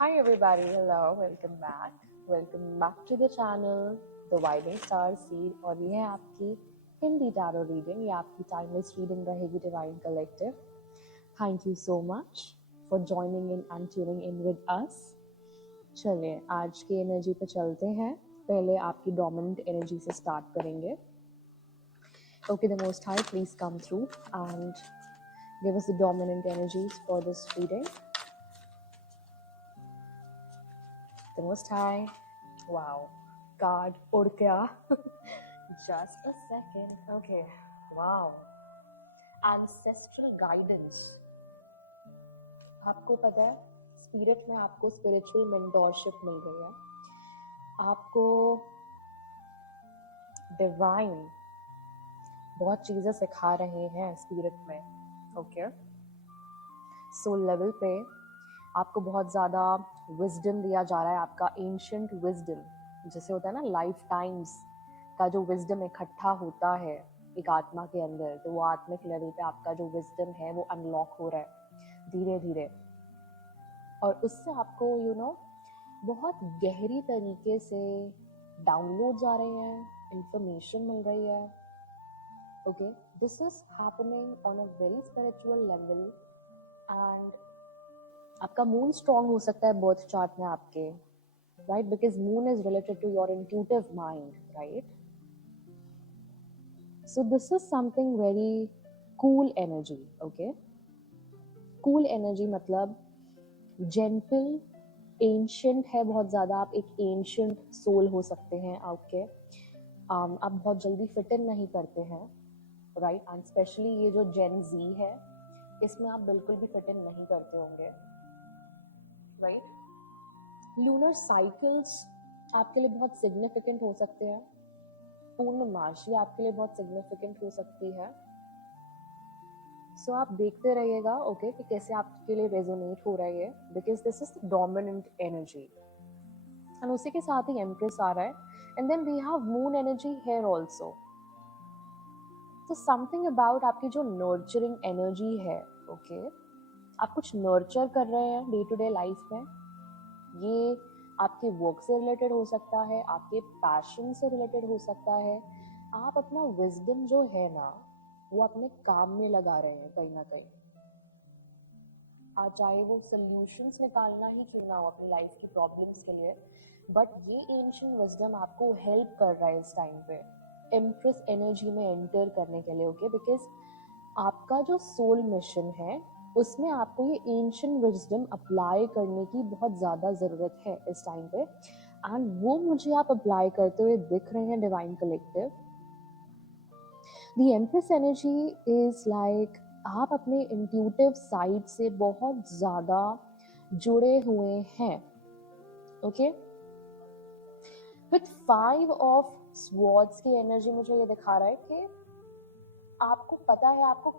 Hi everybody, hello, welcome back. Welcome back to the channel, The Widening Star Seed और ये है आपकी Hindi tarot reading, ये आपकी टाइमलेस रीडिंग रहेगी divine collective. Thank you so much for joining in and tuning in with us. चलिए आज की एनर्जी पे चलते हैं. पहले आपकी डोमिनेंट एनर्जी से स्टार्ट करेंगे. Okay, the Most High, please come through and give us the dominant energies for this reading. The Most High. Wow. God, उड़ गया. Just a second. Okay. Wow. Ancestral guidance. आपको पता है spirit में आपको spiritual mentorship मिल रही है. आपको डिवाइन बहुत चीजें सिखा रहे हैं स्पिरिट में. ओके. सोल लेवल पे आपको बहुत ज़्यादा विजडम दिया जा रहा है. आपका एंशिएंट विजडम जैसे होता है ना, लाइफ टाइम्स का जो विजडम इकट्ठा होता है एक आत्मा के अंदर, तो वो आत्मिक लेवल पे आपका जो विजडम है वो अनलॉक हो रहा है धीरे धीरे. और उससे आपको बहुत गहरी तरीके से डाउनलोड्स आ रहे हैं, इंफॉर्मेशन मिल रही है. Okay, this is happening on a very spiritual level. And आपका मून स्ट्रॉन्ग हो सकता है बर्थ चार्ट में आपके, right, because moon is related to your intuitive mind, right. So this is something very cool energy. Okay, cool energy मतलब gentle, ancient है बहुत ज्यादा. आप एक एंशिएंट सोल हो सकते हैं. आपके आप बहुत जल्दी फिट इन नहीं करते हैं, राइट. एंड स्पेशली ये जो जेन जी है इसमें आप बिल्कुल भी फिट इन नहीं करते होंगे, राइट. लूनर साइकिल्स आपके लिए बहुत सिग्निफिकेंट हो सकते हैं. पूर्णमासी आपके लिए बहुत सिग्निफिकेंट हो सकती है. सो आप देखते रहिएगा, ओके, कि कैसे आपके लिए रेजोनेट हो रही है, because this is the dominant energy. And उसी के साथ ही एम्प्रेस आ रहा है. And then we have moon energy here also. तो समथिंग अबाउट आपकी जो नर्चरिंग एनर्जी है, ओके, आप कुछ नर्चर कर रहे हैं डे टू डे लाइफ में. ये आपके वर्क से रिलेटेड हो सकता है, आपके पैशन से रिलेटेड हो सकता है. आप अपना विजडम जो है ना वो अपने काम में लगा रहे हैं कहीं ना कहीं. चाहे वो सोल्यूशंस निकालना ही क्यों ना हो अपनी लाइफ की प्रॉब्लम्स के लिए, बट ये एंशिएंट विजडम आपको हेल्प कर रहा है इस टाइम पे एम्प्रेस एनर्जी में एंटर करने के लिए. ओके, बिकॉज आपका जो सोल मिशन है उसमें आपको ये एंशिएंट विजडम अप्लाई करने की बहुत ज़्यादा ज़रूरत है इस टाइम पे. एंड वो मुझे आप अप्लाई करते हुए दिख रहे हैं divine collective. The empress energy is like आप अपने इंट्यूटिव साइड से बहुत ज़्यादा जुड़े हुए हैं. ओके, विथ 5 ऑफ स्वॉर्ड्स की एनर्जी मुझे ये दिखा रहा है कि आपको पता है आपको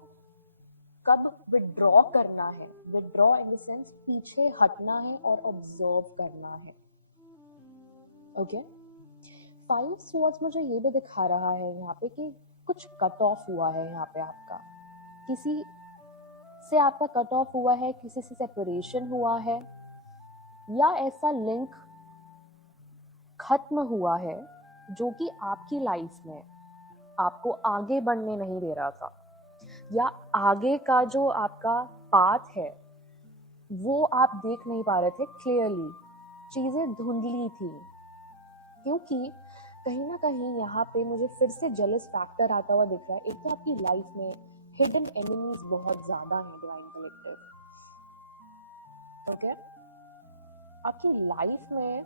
कब विड्रॉ करना है. विड्रॉ इन द सेंस पीछे हटना है और ऑब्जर्व करना है. ओके, 5 स्वॉर्ड्स मुझे ये भी दिखा रहा है यहाँ पे कि कुछ कट ऑफ हुआ है यहाँ पे. आपका किसी से आपका कट ऑफ हुआ है, किसी से सेपरेशन हुआ है, या ऐसा लिंक खत्म हुआ है जो कि आपकी लाइफ में आपको आगे बढ़ने नहीं दे रहा था, या आगे का जो आपका पाथ है वो आप देख नहीं पा रहे थे क्लियरली. चीजें धुंधली थी क्योंकि कहीं ना कहीं यहाँ पे मुझे फिर से जेलस फैक्टर आता हुआ दिख रहा है. एक तो आपकी लाइफ में हिडन एनिमीज बहुत ज्यादा हैं डिवाइन कलेक्टिव. ओके, आपकी लाइफ में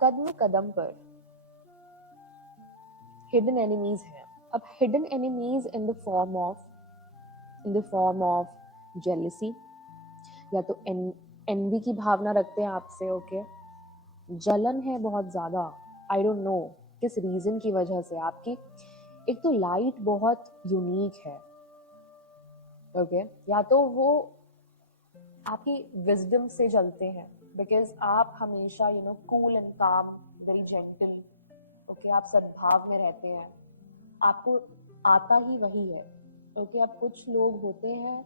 कदम कदम पर हिडन एनिमीज हैं. अब hidden enemies in the form of jealousy, या तो एनवी की भावना रखते हैं आपसे. ओके, जलन है बहुत ज्यादा. आई डोंट नो किस रीजन की वजह से. आपकी एक तो लाइट बहुत यूनिक है. ओके, या तो वो आपकी विजडम से जलते हैं बिकॉज आप हमेशा कूल एंड काम, वेरी जेंटल. ओके, आप सद्भाव में रहते हैं, आपको आता ही वही है. ओके, अब कुछ लोग होते हैं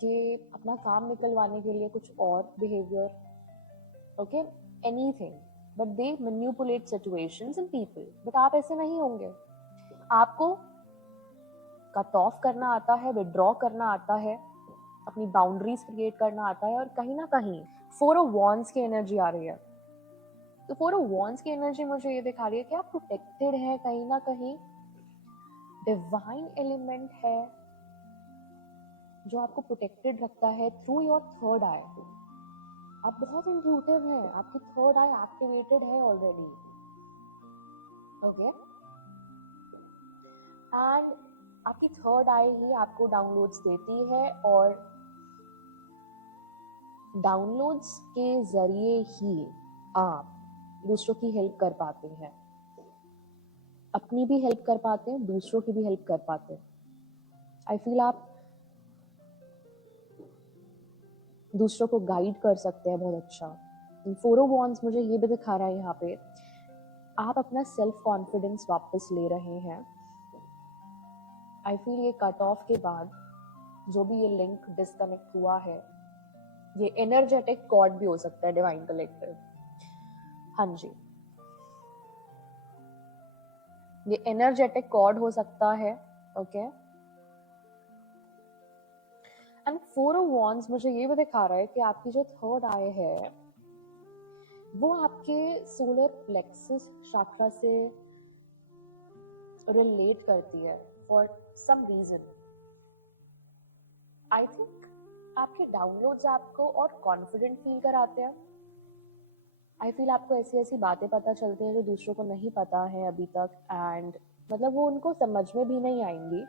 कि अपना काम निकलवाने के लिए कुछ और behaviour, okay, anything, but they manipulate situations and people. But आप ऐसे नहीं होंगे, आपको कट ऑफ करना आता है, विड्रॉ करना आता है, अपनी बाउंड्रीज क्रिएट करना आता है, और कहीं ना कहीं 4 ऑफ वांड्स की एनर्जी आ रही है। तो 4 ऑफ वांड्स की एनर्जी मुझे ये दिखा रही है कि आप प्रोटेक्टेड हैं कहीं ना कहीं। डिवाइन एलिमेंट है जो आपको प्रोटेक्टेड रखता है थ्रू योर थर्ड आई। आप बहुत इंट्यूटिव हैं, आपकी थर्ड आई एक्टिवेटेड है ऑलरेडी, ओके। एंड आपकी थर्ड आई ही आपको डाउनलोड्स देती है, और डाउनलोड्स के जरिए ही आप दूसरों की हेल्प कर पाते हैं, अपनी भी हेल्प कर पाते हैं, दूसरों की भी हेल्प कर पाते हैं। आई फील आप दूसरों को गाइड कर सकते हैं बहुत अच्छा। 4 ऑफ वांड्स मुझे ये भी दिखा रहा है यहाँ पे, आप अपना सेल्फ कॉन्फिडेंस वापस ले रहे हैं। आई फील ये कट ऑफ के बाद जो भी ये लिंक डिस्कनेक्ट हुआ है, ये एनर्जेटिक कॉर्ड भी हो सकता है, डिवाइन कलेक्टिव। हाँ जी, ये एनर्जेटिक कॉर्ड हो सकता है, ओके। एंड 4 ऑफ वांड्स मुझे ये भी दिखा रहा है कि आपकी जो थर्ड आई है वो आपके सोलर प्लेक्सस चक्रा से रिलेट करती है for some reason. I think आपके डाउनलोड्स आपको और कॉन्फिडेंट फील कराते हैं। आई फील आपको ऐसी ऐसी बातें पता चलती हैं जो दूसरों को नहीं पता है अभी तक, एंड मतलब वो उनको समझ में भी नहीं आएंगी,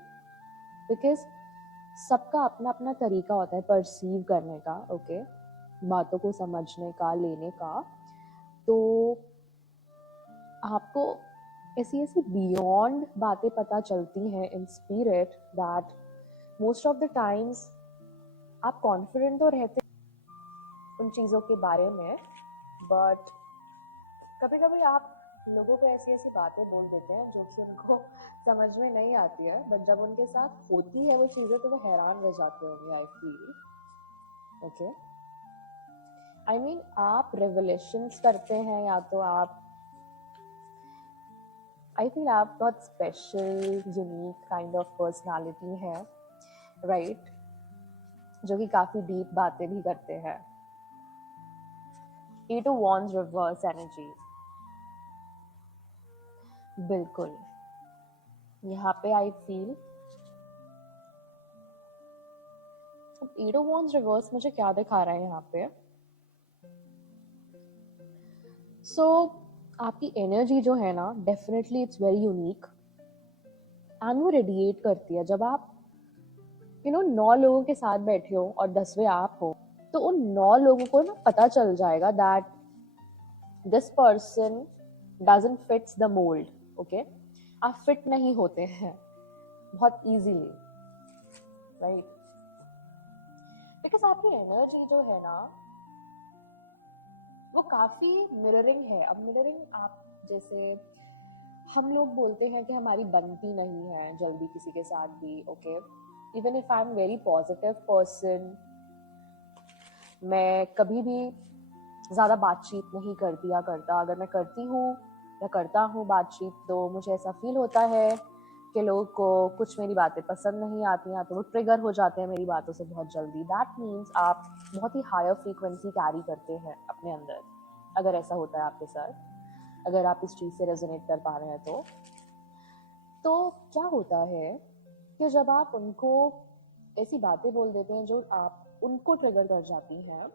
बिकॉज सबका अपना अपना तरीका होता है परसीव करने का, ओके, बातों को समझने का, लेने का। तो आपको ऐसी ऐसी बियॉन्ड बातें पता चलती हैं in spirit that most of the times आप कॉन्फिडेंट तो रहते उन चीज़ों के बारे में, बट कभी कभी आप लोगों को ऐसी ऐसी बातें बोल देते हैं जो कि उनको समझ में नहीं आती है, बट जब उनके साथ होती है वो चीज़ें तो वो हैरान रह जाते होंगे। I feel, okay, I mean आप रेवलेशंस करते हैं, या तो आप, आई फील आप बहुत special unique kind of personality है, राइट, जो कि काफी डीप बातें भी करते हैं। 8 ऑफ वांड्स रिवर्स एनर्जी, बिल्कुल यहाँ पे I feel 8 of wands reverse मुझे क्या दिखा रहा है यहाँ पे। सो आपकी एनर्जी जो है ना, definitely it's very unique and वो रेडिएट करती है। जब आप 9 लोगों के साथ बैठे हो और 10वें आप हो, तो उन 9 लोगों को ना पता चल जाएगा that this person doesn't fits the mould, okay. आप फिट नहीं होते हैं बहुत इजीली, राइट, बिकॉज आपकी एनर्जी जो है ना वो काफी मिररिंग है। अब मिररिंग, आप जैसे हम लोग बोलते हैं कि हमारी बनती नहीं है जल्दी किसी के साथ भी, okay. Even if I am very positive person, मैं कभी भी ज़्यादा बातचीत नहीं करती या करता। अगर मैं करती हूँ या करता हूँ बातचीत, तो मुझे ऐसा फील होता है कि लोगों को कुछ मेरी बातें पसंद नहीं आती हैं, तो वो ट्रिगर हो जाते हैं मेरी बातों से बहुत जल्दी। दैट मीन्स आप बहुत ही हायर फ्रीक्वेंसी कैरी करते हैं अपने अंदर, अगर ऐसा होता है आपके साथ, अगर आप इस चीज़ से रेजोनेट कर पा रहे हैं तो क्या होता है कि जब आप उनको ऐसी बातें बोल देते हैं जो आप उनको ट्रिगर कर जाती हैं,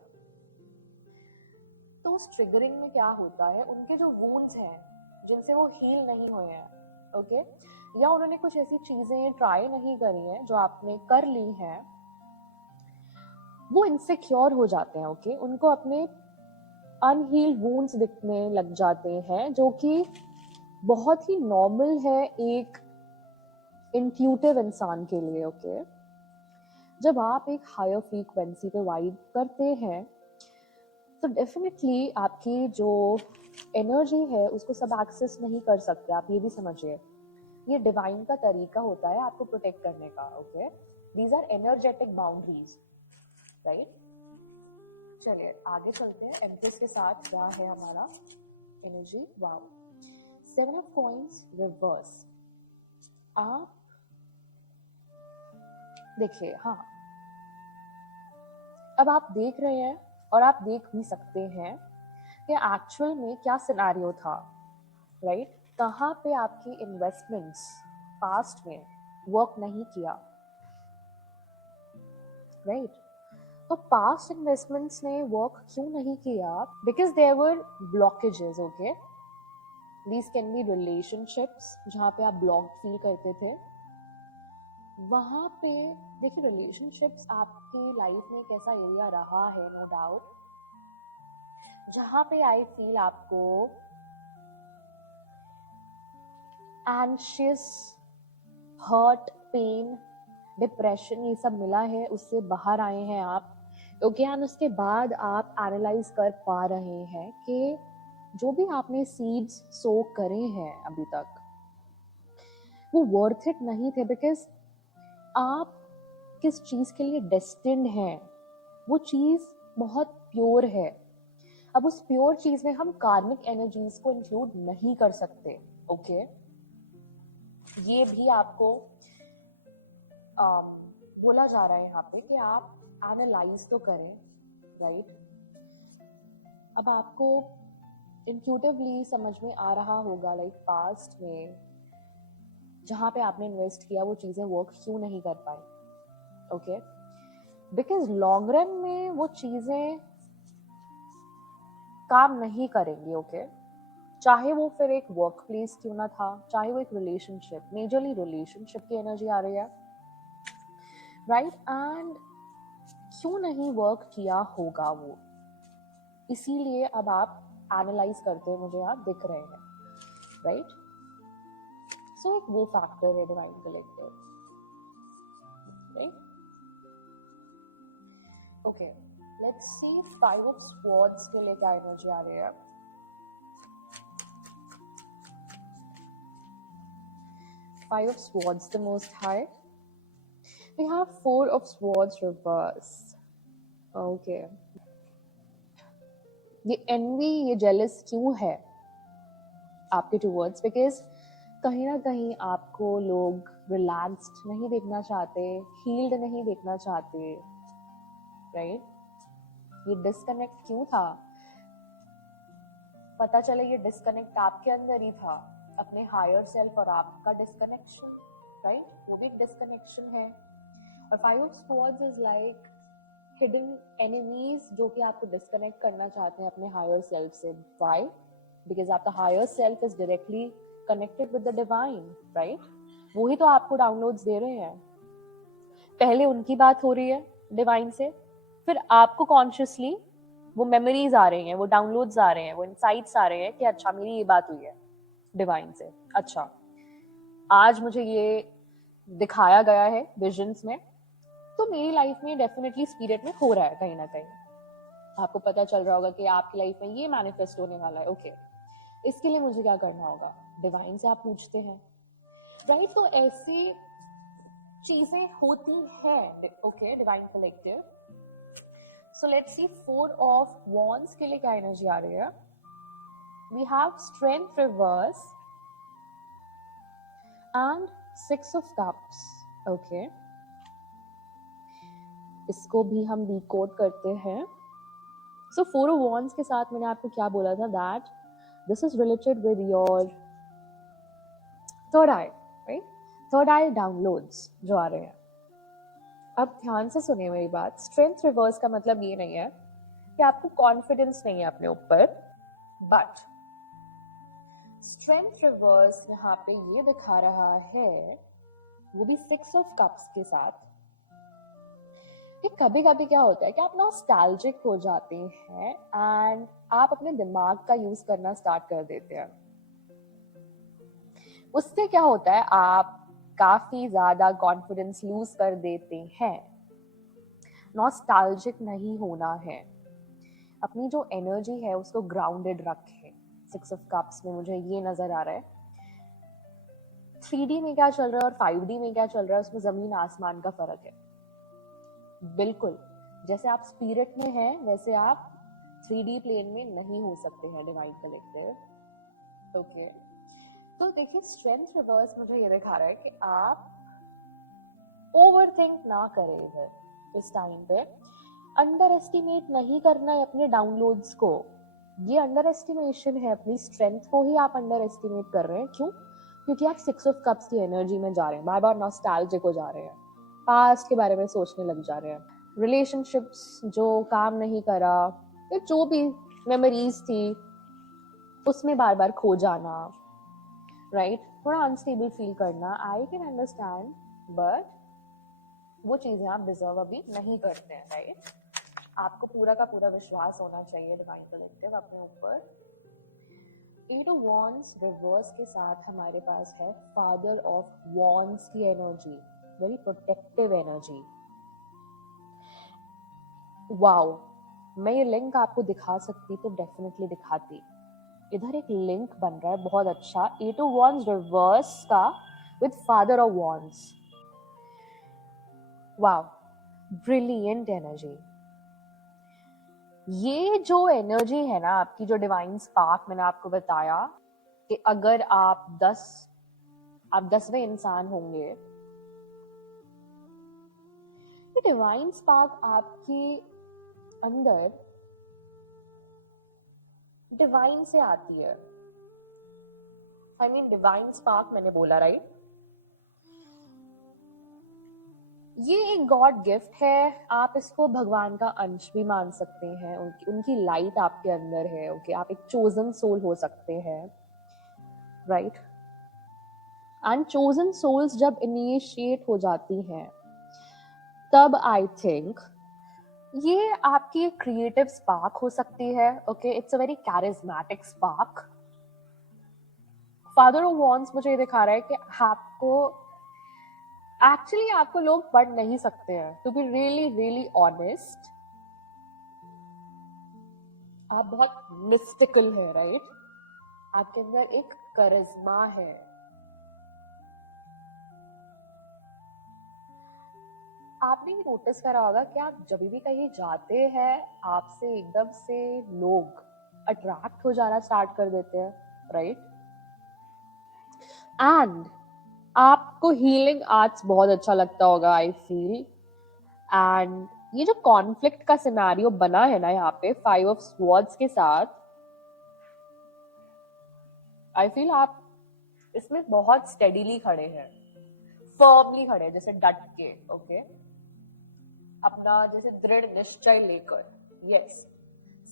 तो उस ट्रिगरिंग में क्या होता है, उनके जो वूंड्स हैं जिनसे वो हील नहीं हुए हैं, ओके, या उन्होंने कुछ ऐसी चीजें ट्राई नहीं करी हैं जो आपने कर ली हैं, वो इनसिक्योर हो जाते हैं, ओके। उनको अपने अनहील्ड वूंड्स दिखने लग जाते हैं, जो कि बहुत ही नॉर्मल है एक इंट्यूटिव इंसान के लिए, ओके। जब आप एक हायर फ्रीक्वेंसी पे वाइब करते हैं तो डेफिनेटली आपकी जो एनर्जी है उसको सब एक्सेस नहीं कर सकते, आप ये भी समझिए। ये डिवाइन का तरीका होता है आपको प्रोटेक्ट करने का, okay. These are energetic boundaries, right? चलिए आगे चलते हैं एम्प्रेस के साथ। क्या है हमारा energy? Wow, 7 of coins reverse. आप देखिए, हाँ, अब आप देख रहे हैं और आप देख भी सकते हैं कि एक्चुअल में क्या सिनेरियो था, राइट? कहाँ पे आपकी इन्वेस्टमेंट्स पास्ट में वर्क नहीं किया, राइट? तो पास्ट इन्वेस्टमेंट्स ने वर्क क्यों नहीं किया? Because there were blockages, okay? These can be relationships जहाँ पे आप ब्लॉक फील करते थे। वहाँ पे देखिए, रिलेशनशिप्स आपकी लाइफ में एक ऐसा एरिया रहा है, नो डाउट, जहाँ पे आई फील आपको एंशियस, हर्ट, पेन, डिप्रेशन ये सब मिला है, उससे बाहर आए हैं आप, ओके? एंड उसके बाद आप एनालाइज कर पा रहे हैं कि जो भी आपने सीड्स सो करे हैं अभी तक, वो वर्थ इट नहीं थे, बिकॉज आप किस चीज के लिए डेस्टिन्ड हैं वो चीज बहुत प्योर है। अब उस प्योर चीज में हम कार्मिक एनर्जीज को इंक्लूड नहीं कर सकते, ओके? ये भी आपको बोला जा रहा है यहाँ पे कि आप एनालाइज तो करें, राइट? अब आपको इंट्यूटिवली समझ में आ रहा होगा, लाइक पास्ट में जहाँ पे आपने इन्वेस्ट किया वो चीजें वर्क क्यों नहीं कर पाई, ओके? बिकॉज लॉन्ग रन में वो चीजें काम नहीं करेंगी, ओके? चाहे वो फिर एक वर्क प्लेस क्यों ना था, चाहे वो एक रिलेशनशिप, मेजरली रिलेशनशिप की एनर्जी आ रही है, राइट? एंड क्यों नहीं वर्क किया होगा वो, इसीलिए अब आप एनालाइज करते हुए मुझे यहाँ दिख रहे हैं, राइट? सो एक वो फैक्टर है divine collective, right? Okay, let's see 5 of swords के लिए क्या एनर्जी आ रही है। Five of Swords, the most high. We have 4 of Swords reverse. Okay. ये envy, ये jealous क्यों है आपके towards? Because कहीं ना कहीं आपको लोग relaxed नहीं देखना चाहते, healed नहीं देखना चाहते, right? ये disconnect क्यों था? पता चले ये disconnect आपके अंदर ही था, अपने हायर सेल्फ और आपका डिस्कनेक्शन, राइट? वो भी एक डिस्कनेक्शन है। और 5 of swords is like hidden enemies जो कि आपको डिस्कनेक्ट करना चाहते हैं अपने हायर सेल्फ से। व्हाई? बिकॉज आपका higher self is directly connected with the divine, right? वो ही तो आपको डाउनलोड्स दे रहे हैं। पहले उनकी बात हो रही है डिवाइन से, फिर आपको कॉन्शियसली वो मेमोरीज आ रही हैं, वो डाउनलोड्स आ रहे हैं, वो इनसाइट्स आ रहे हैं कि अच्छा मेरी ये बात हुई है डिवाइन से, अच्छा आज मुझे ये दिखाया गया है विजन्स में, तो मेरी लाइफ में डेफिनेटली स्पिरिट में हो रहा है कहीं ना कहीं। आपको पता चल रहा होगा कि आपकी लाइफ में ये मैनिफेस्ट होने वाला है, ओके? इसके लिए मुझे क्या करना होगा? डिवाइन से आप पूछते हैं, राइट? तो ऐसी चीजें होती हैं, okay? Divine collective. So let's see 4 of wands के लिए क्या एनर्जी आ रही है। We have strength reverse and 6 of cups, okay? इसको भी हम डिकोड करते हैं। So 4 of wands के साथ मैंने आपको क्या बोला था, that this is related with your third eye, right? Third eye downloads जो आ रहे हैं। अब ध्यान से सुनिए मेरी बात। स्ट्रेंथ रिवर्स का मतलब ये नहीं है कि आपको कॉन्फिडेंस नहीं है अपने ऊपर, बट स्ट्रेंथ रिवर्स यहाँ पे ये दिखा रहा है, वो भी 6 ऑफ कप्स के साथ, कि कभी कभी क्या होता है कि आप नॉस्टैल्जिक हो जाते हैं एंड आप अपने दिमाग का यूज करना स्टार्ट कर देते हैं। उससे क्या होता है, आप काफी ज्यादा कॉन्फिडेंस लूज कर देते हैं। नॉस्टैल्जिक नहीं होना है, अपनी जो एनर्जी है उसको ग्राउंडेड रखें। 6 ऑफ कप्स में मुझे ये नजर आ रहा है। 3D में क्या चल रहा है और 5D में क्या चल रहा है, उसमें जमीन आसमान का फर्क है। बिल्कुल जैसे आप स्पिरिट में हैं वैसे आप 3D प्लेन में नहीं हो सकते हैं डिवाइन कलेक्टिव। ओके, तो देखिए स्ट्रेंथ रिवर्स मुझे ये दिखा रहा है कि आप ओवर थिंक ना करें इधर इस टाइम पे। अंडर एस्टिमेट नहीं करना है अपने डाउनलोड्स को। ये अंडर एस्टिमेशन है, अपनी स्ट्रेंथ को ही आप अंडर एस्टिमेट कर रहे हैं। क्यों? क्योंकि आप 6 ऑफ कप्स की एनर्जी में जा रहे हैं, बार बार नॉस्टैल्जिक हो जा रहे हैं, पास्ट के बारे में सोचने लग जा रहे हैं, रिलेशनशिप्स जो काम नहीं करा या जो भी मेमोरीज थी उसमें बार बार खो जाना, राइट? थोड़ा अनस्टेबल फील करना, आई कैन अंडरस्टैंड, बट वो चीजें आप डिजर्व अभी नहीं करते हैं, राइट? आपको पूरा का पूरा विश्वास होना चाहिए डिवाइन कलेक्टिव अपने ऊपर। 8 ऑफ वॉन्ड्स रिवर्स के साथ हमारे पास है फादर ऑफ वॉन्ड्स की energy, very protective energy. Wow, मैं ये लिंक आपको दिखा सकती तो डेफिनेटली दिखाती। इधर एक लिंक बन रहा है बहुत अच्छा, 8 ऑफ वॉन्ड्स रिवर्स का with father of wands. Wow, brilliant energy. ये जो एनर्जी है ना आपकी, जो डिवाइन स्पार्क मैंने आपको बताया कि अगर आप 10वें इंसान होंगे, ये डिवाइन स्पार्क आपके अंदर डिवाइन से आती है। आई मीन डिवाइन स्पार्क मैंने बोला, राइट? ये एक गॉड गिफ्ट है, आप इसको भगवान का अंश भी मान सकते हैं। उनकी लाइट आपके अंदर है। ओके, आप एक चोजन सोल हो सकते हैं, राइट? एंड चोजन सोल्स जब इनिशिएट हो जाती हैं तब आई थिंक ये आपकी एक क्रिएटिव स्पार्क हो सकती है। Okay, it's a very charismatic spark. Father of wands मुझे ये दिखा रहा है कि आपको लोग पढ़ नहीं सकते हैं। To be really really honest, आप बहुत मिस्टिकल है, राइट? आपके अंदर एक करिश्मा है। आपने ये नोटिस करा होगा कि आप जब भी कहीं जाते हैं आपसे एकदम से लोग अट्रैक्ट हो जाना स्टार्ट कर देते हैं, राइट? एंड आपको हीलिंग आर्ट्स बहुत अच्छा लगता होगा, आई फील। एंड ये जो कॉन्फ्लिक्ट का सिनेरियो बना है ना यहाँ पे 5 ऑफ स्वॉर्ड्स के साथ, आई फील आप इसमें बहुत स्टेडीली खड़े हैं, फर्मली खड़े हैं, जैसे डट के। ओके, अपना जैसे दृढ़ निश्चय लेकर, यस,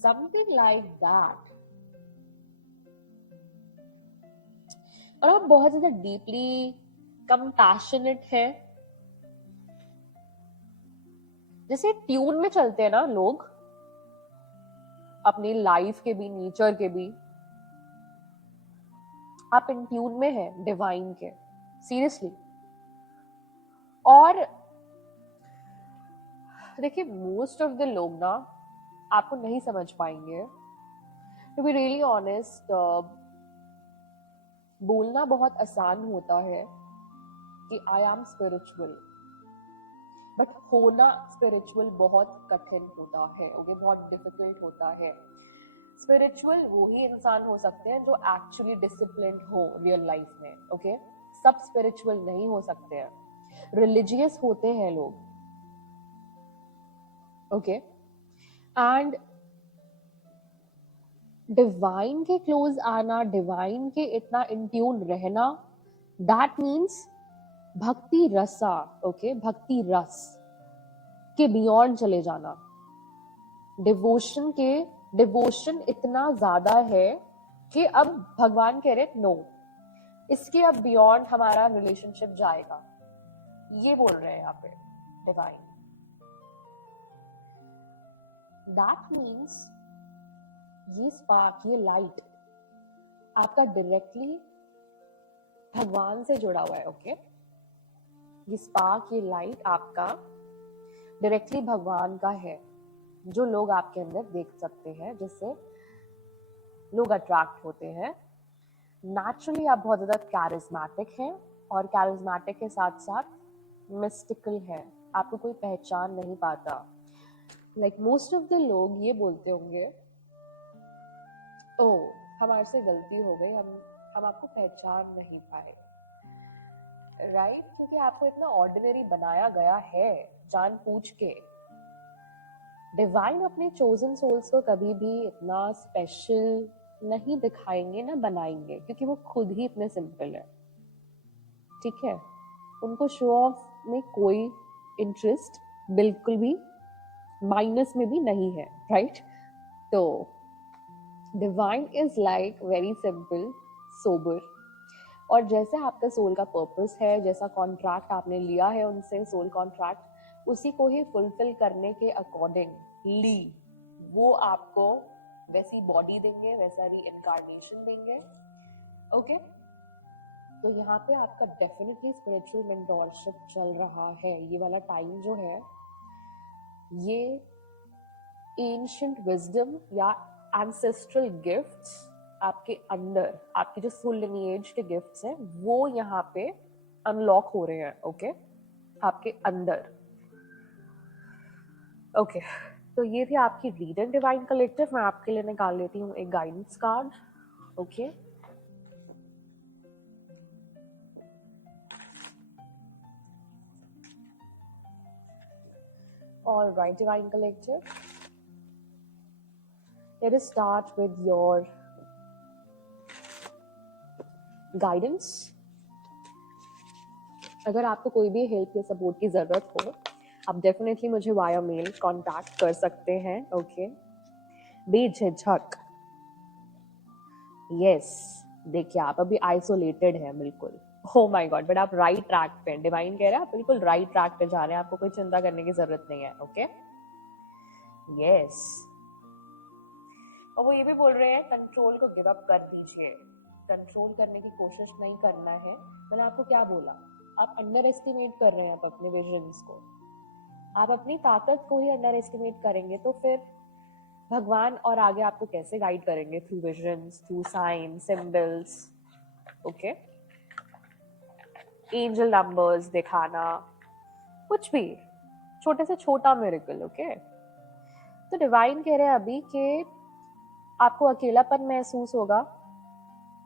समथिंग लाइक दैट। और आप बहुत ज्यादा डीपली कंपैशनेट है, जैसे ट्यून में चलते हैं ना लोग अपनी लाइफ के भी, नेचर के भी। आप इन ट्यून में है डिवाइन के, सीरियसली। और देखिए मोस्ट ऑफ द लोग ना आपको नहीं समझ पाएंगे। टू बी रियली ऑनेस्ट, बोलना बहुत आसान होता है कि आई एम स्पिरिचुअल, बट होना स्पिरिचुअल बहुत कठिन होता है। ओके, बहुत डिफिकल्ट होता है। स्पिरिचुअल वो ही इंसान हो सकते हैं जो एक्चुअली डिसिप्लिन्ड हो रियल लाइफ में। ओके, सब स्पिरिचुअल नहीं हो सकते हैं, रिलीजियस होते हैं लोग। ओके, एंड डिवाइन के क्लोज आना, डिवाइन के इतना इन ट्यून रहना, दैट मीन्स भक्ति रसा। ओके, भक्ति रस के बियॉन्ड चले जाना। डिवोशन इतना ज्यादा है कि अब भगवान कह रहे नो, इसके अब बियॉन्ड हमारा रिलेशनशिप जाएगा, ये बोल रहे हैं यहाँ पे डिवाइन। दैट मीन्स ये स्पार्क, ये लाइट आपका डायरेक्टली भगवान से जुड़ा हुआ है। ओके, ये स्पार्क, ये लाइट आपका डायरेक्टली भगवान का है, जो लोग आपके अंदर देख सकते हैं, जिससे लोग अट्रैक्ट होते हैं। नेचुरली आप बहुत ज्यादा कैरिज्मेटिक हैं, और कैरिज्मेटिक के साथ साथ मिस्टिकल है, आपको कोई पहचान नहीं पाता। लाइक मोस्ट ऑफ द लोग ये बोलते होंगे, ओ हमारे से गलती हो गई, हम आपको पहचान नहीं पाए, राइट? क्योंकि आपको इतना ऑर्डिनरी बनाया गया है जानबूझ के। डिवाइन अपने चोजन सोल्स को कभी भी इतना स्पेशल नहीं दिखाएंगे ना बनाएंगे, क्योंकि वो खुद ही इतने सिंपल है, ठीक है? उनको शो ऑफ में कोई इंटरेस्ट बिल्कुल भी माइनस में भी नहीं है, राइट? तो divine is like very simple, sober, और जैसे आपका सोल का पर्पस है, जैसा कॉन्ट्रैक्ट आपने लिया है उनसे, सोल कॉन्ट्रैक्ट, उसी को ही फुलफिल करने के अकॉर्डिंगली वो आपको वैसी बॉडी देंगे, वैसा री-इनकार्नेशन देंगे, ओके? तो यहाँ पे आपका डेफिनेटली स्पिरिचुअल मेंटोरशिप चल रहा है। ये वाला टाइम जो है, ये एंशिएंट विजडम या एंसेस्ट्रल गिफ्ट्स आपके अंदर, आपकी जो फुल लिनिएज के गिफ्ट्स हैं, वो यहाँ पे अनलॉक हो रहे हैं, ओके? आपके अंदर, ओके? तो ये थी आपकी रीडिंग डिवाइन कलेक्टिव। मैं आपके लिए निकाल लेती हूँ एक guidance card, okay? All right, Divine Collective. Let us start with your guidance. अगर आपको कोई भी हेल्प या सपोर्ट की ज़रूरत हो, आप डेफिनेटली मुझे वाया मेल कांटेक्ट कर सकते हैं, ओके? बेझिझक। यस, देखिए आप अभी आइसोलेटेड हैं बिल्कुल। Oh my God, बट आप राइट ट्रैक पे हैं। डिवाइन कह रहा है आप बिल्कुल राइट ट्रैक पे जा रहे हैं, आपको कोई चिंता करने की जरूरत नहीं है, ओके? यस। और वो ये भी बोल रहे हैं कंट्रोल को गिव अप कर दीजिए, कंट्रोल करने की कोशिश नहीं करना है। मैंने आपको क्या बोला? आप अंडर एस्टिमेट कर रहे हैं आप अपने विजन्स को, आप अपनी ताकत को ही अंडर एस्टिमेट करेंगे तो फिर भगवान और आगे आपको कैसे गाइड करेंगे? Through visions, through sign, symbols, okay? Angel numbers दिखाना, कुछ भी छोटे से छोटा मिरेकल, ओके? तो डिवाइन कह रहे हैं अभी कि आपको अकेलापन महसूस होगा,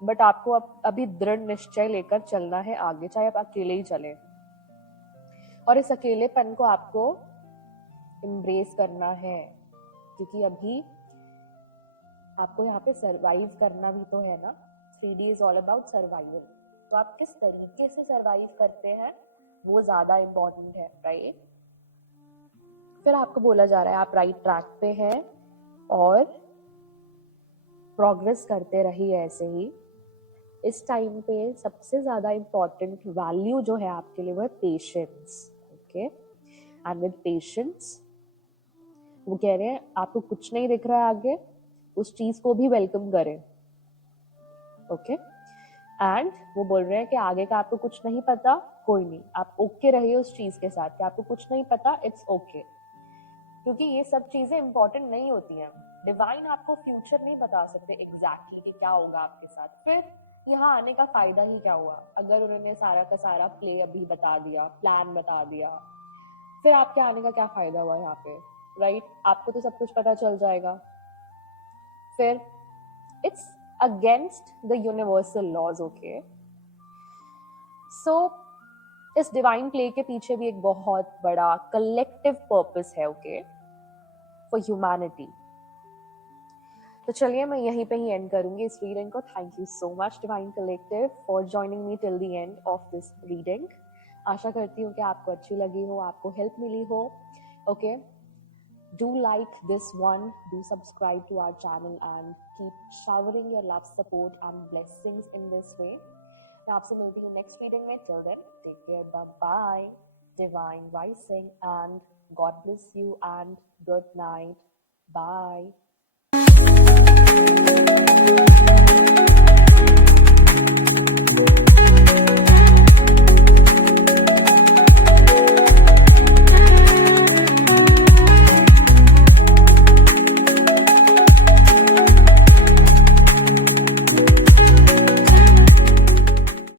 बट आपको अभी दृढ़ निश्चय लेकर चलना है आगे, चाहे आप अकेले ही चले। और इस अकेलेपन को आपको एम्ब्रेस करना है, क्योंकि अभी आपको यहाँ पे सरवाइव करना भी तो है ना। 3D is all about survival. तो आप किस तरीके से सरवाइव करते हैं वो ज्यादा इम्पोर्टेंट है, राइट? फिर आपको बोला जा रहा है आप राइट ट्रैक पे हैं और प्रोग्रेस करते रहिए ऐसे ही। इस टाइम पे सबसे ज्यादा इम्पोर्टेंट वैल्यू जो है आपके लिए वो है patience, okay? And with patience वो कह रहे हैं आपको कुछ नहीं दिख रहा है आगे, उस चीज को भी वेलकम करें, ओके? एंड वो बोल रहे हैं कि आगे का आपको कुछ नहीं पता, कोई नहीं, आप ओके रहिए उस चीज के साथ कि आपको कुछ नहीं पता, इट्स ओके। क्योंकि ये सब चीजें इंपॉर्टेंट नहीं होती हैं। डिवाइन आपको फ्यूचर नहीं बता सकते एग्जैक्टली कि क्या होगा आपके साथ, फिर यहाँ आने का फायदा ही क्या हुआ अगर उन्होंने सारा का सारा प्ले अभी बता दिया, प्लान बता दिया, फिर आपके आने का क्या फायदा हुआ यहाँ पे, राइट? आपको तो सब कुछ पता चल जाएगा। फिर it's against the universal laws, okay? So इस डिवाइन प्ले के पीछे भी एक बहुत बड़ा कलेक्टिव पर्पस है, ओके? For humanity. तो चलिए मैं यहीं पे ही एंड करूंगी इस रीडिंग को। Thank you so much divine collective for joining me till the end of this reading. आशा करती हूँ कि आपको अच्छी लगी हो, आपको हेल्प मिली हो, okay? Do like this one, do subscribe to our channel and keep showering your love, support and blessings in this way. मैं आपसे मिलती हूँ नेक्स्ट रीडिंग में। Till then, take care, bye bye, divine rising, and God bless you and good night. Bye.